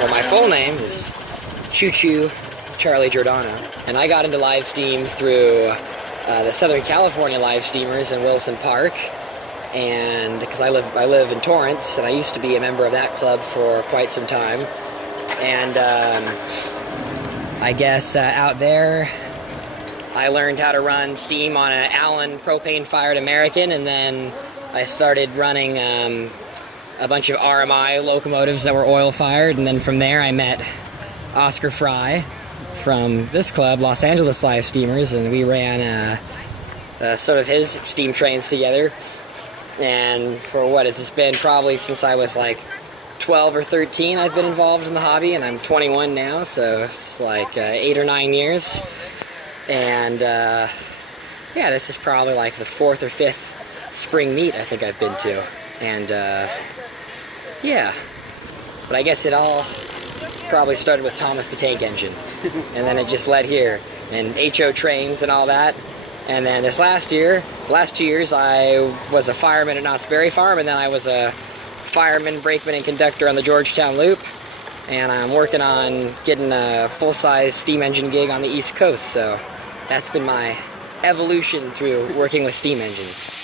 Well, my full name is Choo Choo Charlie Giordano, and I got into live steam through the Southern California live steamers in Wilson Park, and because I live in Torrance, and I used to be a member of that club for quite some time, and I guess out there I learned how to run steam on an Allen propane-fired American, and then I started running a bunch of RMI locomotives that were oil-fired, and then from there I met Oscar Fry from this club, Los Angeles Live Steamers, and we ran sort of his steam trains together. And for what it's been probably since I was like 12 or 13 I've been involved in the hobby, and I'm 21 now, so it's like 8 or 9 years. And yeah, this is probably like the 4th or 5th spring meet I think I've been to. And yeah, but I guess it all probably started with Thomas the Tank Engine, and then it just led here, and HO trains and all that. And then this last 2 years, I was a fireman at Knott's Berry Farm, and then I was a fireman, brakeman, and conductor on the Georgetown Loop, and I'm working on getting a full-size steam engine gig on the East Coast, so that's been my evolution through working with steam engines.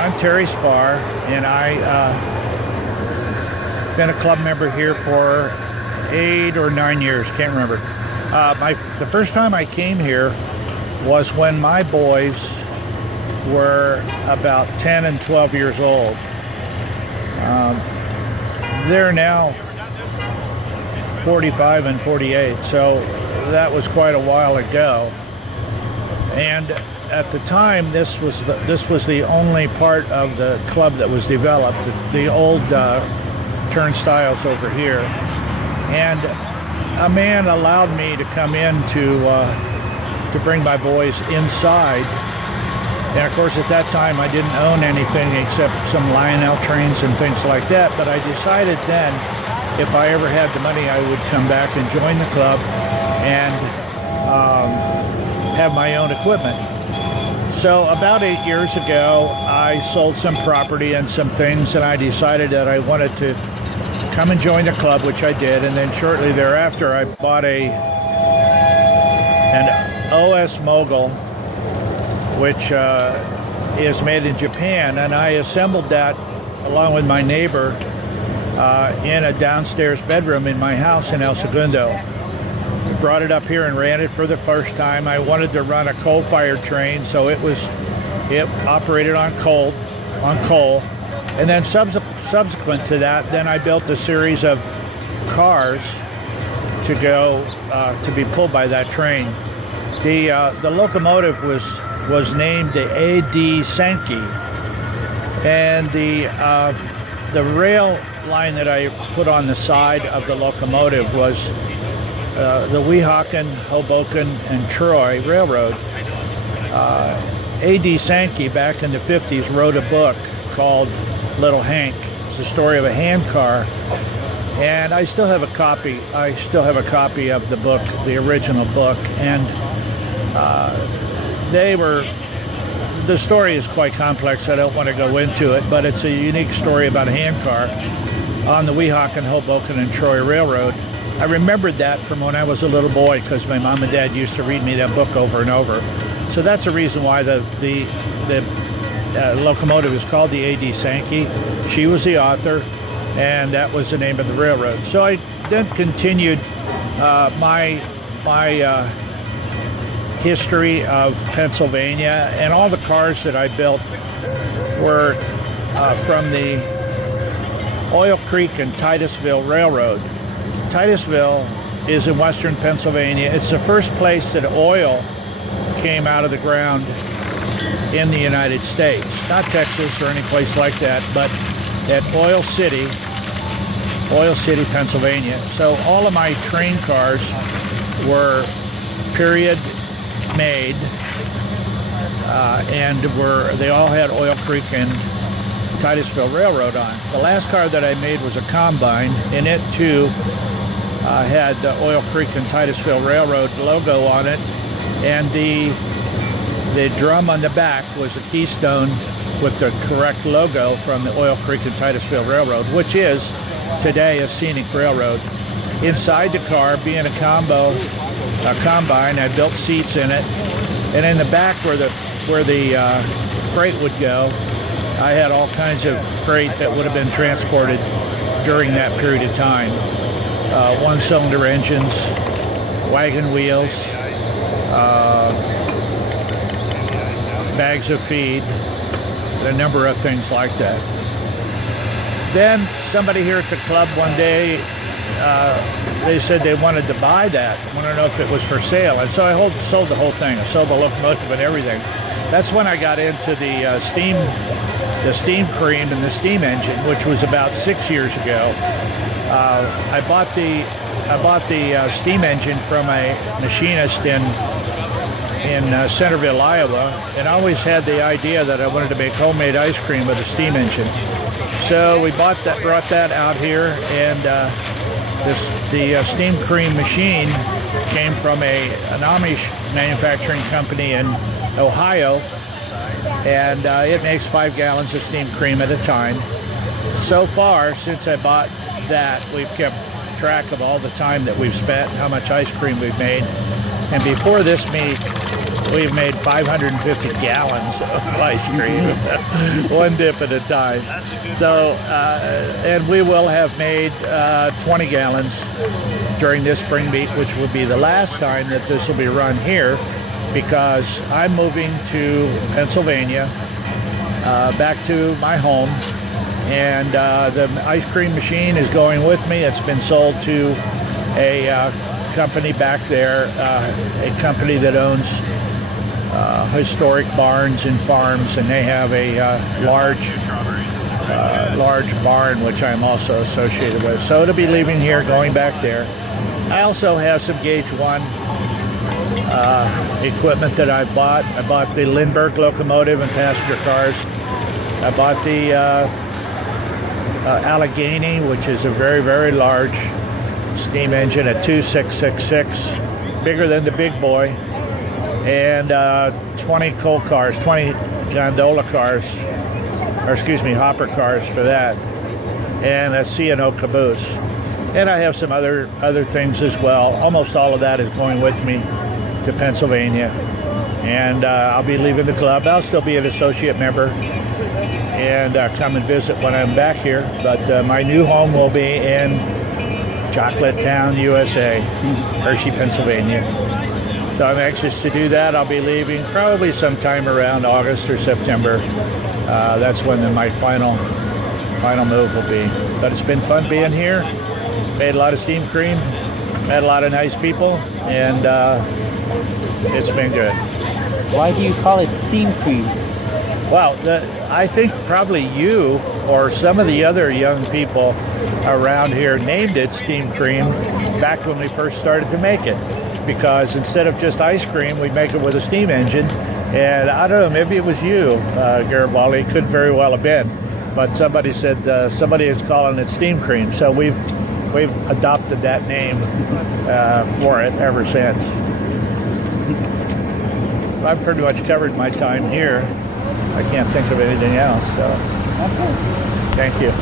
I'm Terry Spahr, and I've been a club member here for 8 or 9 years, can't remember. The first time I came here was when my boys were about 10 and 12 years old. They're now 45 and 48, so that was quite a while ago. And at the time, this was the only part of the club that was developed, the old turnstiles over here. And a man allowed me to come in to to bring my boys inside. And of course, at that time, I didn't own anything except some Lionel trains and things like that. But I decided then, if I ever had the money, I would come back and join the club and have my own equipment. So about 8 years ago, I sold some property and some things, and I decided that I wanted to come and join the club, which I did. And then shortly thereafter, I bought an OS Mogul, which is made in Japan, and I assembled that along with my neighbor in a downstairs bedroom in my house in El Segundo. Brought it up here and ran it for the first time. I wanted to run a coal-fired train, so it operated on coal, and then subsequent to that, then I built a series of cars to go to be pulled by that train. The locomotive was named the A.D. Sankey, and the rail line that I put on the side of the locomotive was the Weehawken, Hoboken, and Troy Railroad. A.D. Sankey, back in the 50s, wrote a book called Little Hank. It's the story of a hand car, and I still have a copy. I still have a copy of the book, the original book, and the story is quite complex. I don't want to go into it, but it's a unique story about a hand car on the Weehawken, Hoboken, and Troy Railroad. I remembered that from when I was a little boy because my mom and dad used to read me that book over and over. So that's the reason why the locomotive is called the A.D. Sankey. She was the author, and that was the name of the railroad. So I then continued my history of Pennsylvania, and all the cars that I built were from the Oil Creek and Titusville Railroad. Titusville is in western Pennsylvania. It's the first place that oil came out of the ground in the United States. Not Texas or any place like that, but at Oil City, Pennsylvania. So all of my train cars were period made, and they all had Oil Creek and Titusville Railroad on. The last car that I made was a combine, and it too had the Oil Creek and Titusville Railroad logo on it, and the drum on the back was a keystone with the correct logo from the Oil Creek and Titusville Railroad, which is today a scenic railroad. Inside the car, being a combine, I built seats in it, and in the back where the freight would go, I had all kinds of freight that would have been transported during that period of time. One-cylinder engines, wagon wheels, bags of feed, a number of things like that. Then somebody here at the club one day, they said they wanted to buy that. I want to know if it was for sale. And so I sold the whole thing. I sold the locomotive and everything. That's when I got into the steam cream and the steam engine, which was about 6 years ago. I bought the steam engine from a machinist in Centerville, Iowa, and I always had the idea that I wanted to make homemade ice cream with a steam engine. So we brought that out here, and the steam cream machine came from an Amish manufacturing company in Ohio, and it makes 5 gallons of steam cream at a time. So far, since I bought that, we've kept track of all the time that we've spent, how much ice cream we've made, and before this meet, we've made 550 gallons of ice cream, one dip at a time. So, and we will have made 20 gallons during this spring meet, which will be the last time that this will be run here, because I'm moving to Pennsylvania, back to my home, and the ice cream machine is going with me. It's been sold to a company back there, a company that owns historic barns and farms, and they have a large barn which I'm also associated with. So it'll be leaving here, going back there. I also have some Gauge 1 equipment that I bought. I bought the Lindbergh locomotive and passenger cars. I bought the Allegheny, which is a very, very large steam engine, a 2666, bigger than the big boy, and 20 coal cars, 20 gondola cars, or excuse me, hopper cars for that, and a C&O caboose. And I have some other things as well. Almost all of that is going with me to Pennsylvania, and I'll be leaving the club. I'll still be an associate member and come and visit when I'm back here, but my new home will be in Chocolate Town, USA, Hershey, Pennsulvania. So I'm anxious to do that. I'll be leaving probably sometime around August or September. That's when my final move will be. But it's been fun being here. Made a lot of steam cream, met a lot of nice people, and it's been good. Why do you call it steam cream? Well, I think probably you or some of the other young people around here named it steam cream back when we first started to make it, because instead of just ice cream, we'd make it with a steam engine. And I don't know, maybe it was you, Garibalde, could very well have been, but somebody said somebody is calling it steam cream, so we've adopted that name for it ever since. I've pretty much covered my time here. I can't think of anything else, so thank you.